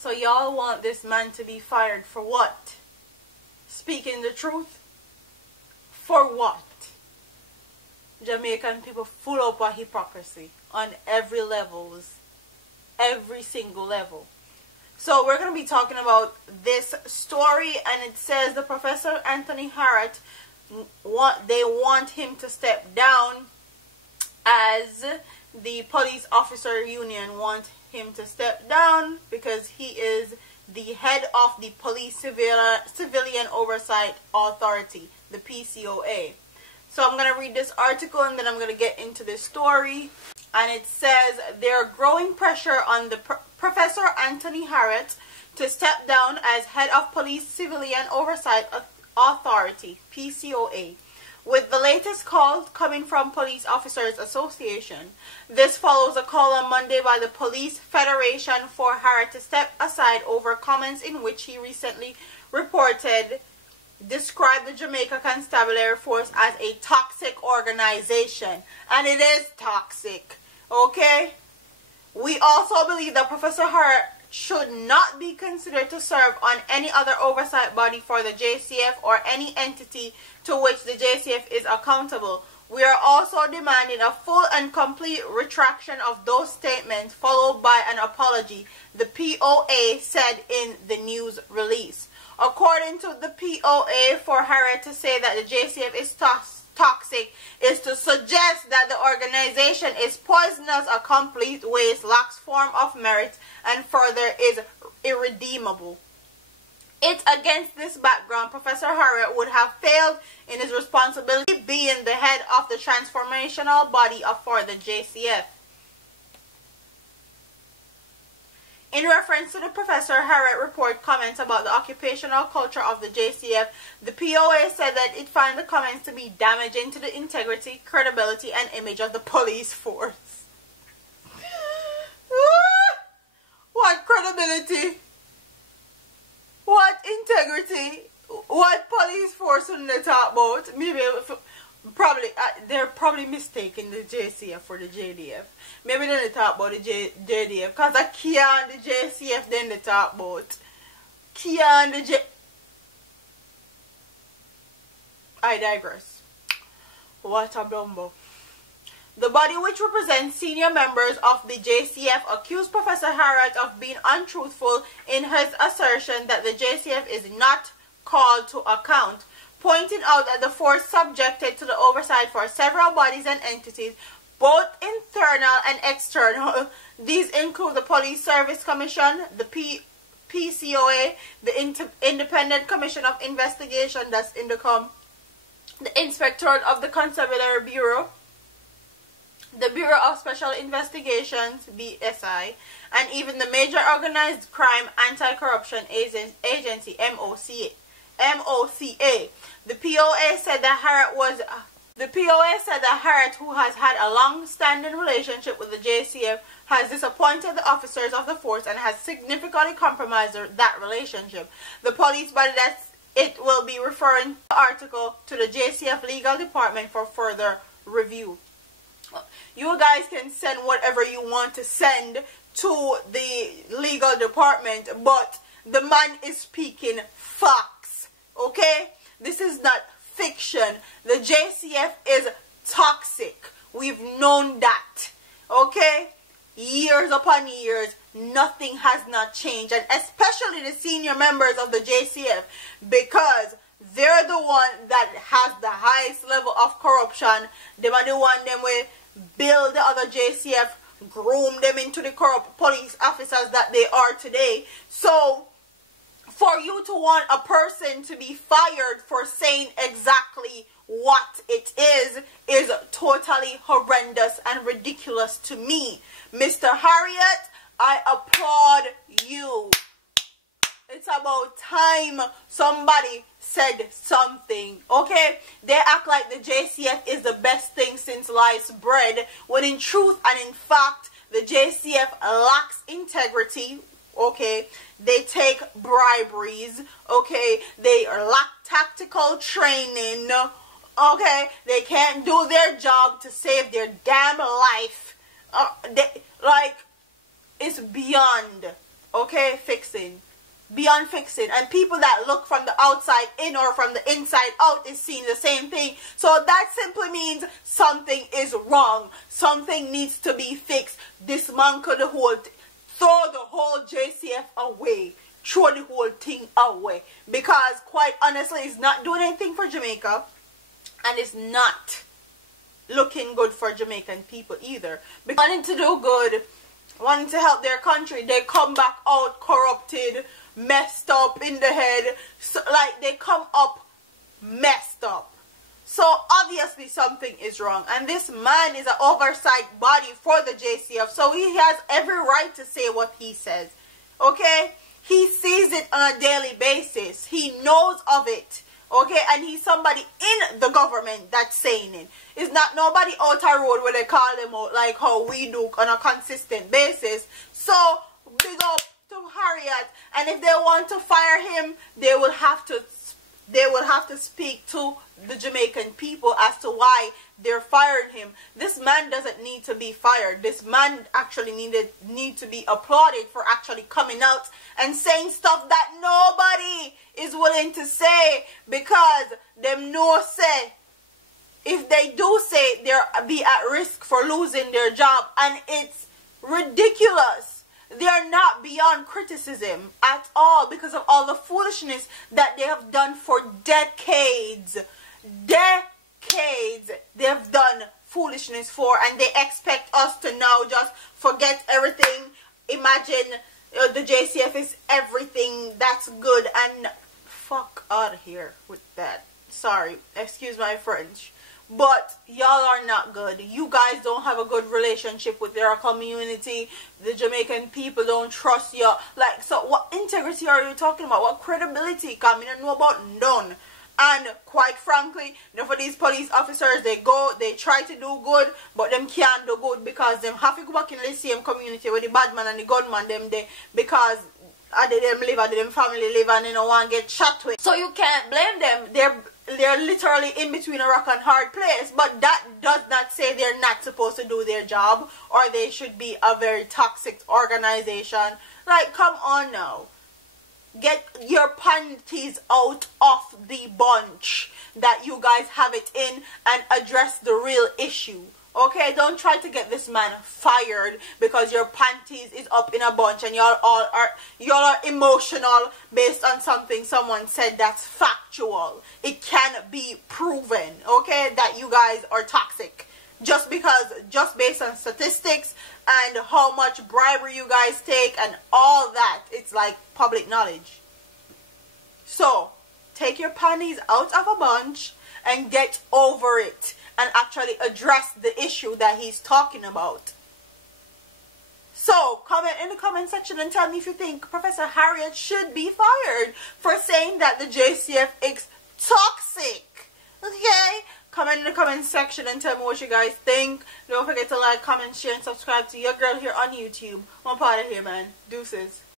So y'all want this man to be fired for what? Speaking the truth? For what? Jamaican people full up of hypocrisy on every levels. Every single level. So we're going to be talking about this story, and it says the Professor Anthony Harriott, they want him to step down, as the police officer union want him to step down because he is the head of the Police Civilian Oversight Authority, the PCOA. So I'm going to read this article and then I'm going to get into this story. And it says there are growing pressure on the Professor Anthony Harriott to step down as head of Police Civilian Oversight Authority, PCOA, with the latest call coming from Police Officers Association. This follows a call on Monday by the Police Federation for Harriott to step aside over comments in which he recently described the Jamaica constabulary force as a toxic organization. And it is toxic. Okay? We also believe that Professor Harriott should not be considered to serve on any other oversight body for the JCF or any entity to which the JCF is accountable. We are also demanding a full and complete retraction of those statements followed by an apology, the POA said in the news release. According to the POA, for Harriott to say that the JCF is toxic is to suggest that the organization is poisonous, a complete waste, lacks form of merit, and further is irredeemable. It's against this background Professor Harriott would have failed in his responsibility being the head of the transformational body for the JCF. In reference to the Professor Harriott report comments about the occupational culture of the JCF, the POA said that it found the comments to be damaging to the integrity, credibility, and image of the police force. What credibility? What integrity? What police force on the talk about? Maybe they're probably mistaking the JCF for the JDF. Maybe then they talk about the JDF, because I can't the JCF then they talk about. Can't the I digress. What a blumbo. The body, which represents senior members of the JCF, accused Professor Harriott of being untruthful in his assertion that the JCF is not called to account, pointing out that the force subjected to the oversight for several bodies and entities, both internal and external. These include the Police Service Commission, the PCOA, the Independent Commission of Investigation, that's INDECOM, the Inspectorate of the Constabulary Bureau, the Bureau of Special Investigations, BSI, and even the Major Organized Crime Anti-Corruption Agency, MOCA. The POA said that Harriott, who has had a long-standing relationship with the JCF, has disappointed the officers of the force and has significantly compromised that relationship. The police body that it will be referring the article to the JCF legal department for further review. You guys can send whatever you want to send to the legal department, but the man is speaking facts. Okay? This is not fiction. The JCF is toxic. We've known that. Okay? Years upon years, nothing has not changed. And especially the senior members of the JCF, because they're the one that has the highest level of corruption. They are the one them will build the other JCF, groom them into the corrupt police officers that they are today. So for you to want a person to be fired for saying exactly what it is totally horrendous and ridiculous to me. Mr. Harriott, I applaud you. It's about time somebody said something, okay? They act like the JCF is the best thing since sliced bread, when in truth and in fact, the JCF lacks integrity, okay? They take briberies, okay? They lack tactical training, okay? They can't do their job to save their damn life. It's beyond. Okay, fixing. Beyond fixing. And people that look from the outside in or from the inside out is seeing the same thing. So that simply means something is wrong. Something needs to be fixed. Dismantle the whole throw the whole JCF away. Throw the whole thing away. Because quite honestly, it's not doing anything for Jamaica. And it's not looking good for Jamaican people either. Because wanting to do good, wanting to help their country, they come back out corrupted, messed up in the head. So, like, they come up messed up. So obviously something is wrong. And this man is an oversight body for the JCF. So he has every right to say what he says. Okay? He sees it on a daily basis. He knows of it. Okay, and he's somebody in the government that's saying it. It's not nobody out a road where they call him out like how we do on a consistent basis. So, big up to Harriot. And if they want to fire him, they will have to speak to the Jamaican people as to why they're firing him. This man doesn't need to be fired. This man actually need to be applauded for actually coming out and saying stuff that nobody is willing to say, because them know say if they do say they'll be at risk for losing their job, and it's ridiculous. They're not beyond criticism at all because of all the foolishness that they have done for decades. Decades they've done foolishness for, and they expect us to now just forget everything. Imagine the JCF is everything that's good, and fuck out of here with that. Sorry, excuse my French, but y'all are not good. You guys don't have a good relationship with their community. The Jamaican people don't trust you. Like, so what integrity are you talking about? What credibility? Come in and know about none. And quite frankly, for these police officers, they try to do good, but them can't do good because them have to go back in the same community with the bad man and the gunman because they them live, them family live, and they don't want to get shot with. So you can't blame them. They're literally in between a rock and hard place, but that does not say they're not supposed to do their job or they should be a very toxic organization. Like, come on now. Get your panties out of the bunch that you guys have it in and address the real issue. Okay, don't try to get this man fired because your panties is up in a bunch and y'all are emotional based on something someone said that's factual. It can be proven, okay, that you guys are toxic. Just based on statistics and how much bribery you guys take and all that, it's like public knowledge. So, take your panties out of a bunch and get over it and actually address the issue that he's talking about. So, comment in the comment section and tell me if you think Professor Harriott should be fired for saying that the JCF is toxic. Okay? Comment in the comment section and tell me what you guys think. Don't forget to like, comment, share, and subscribe to your girl here on YouTube. I'm part of here, man. Deuces.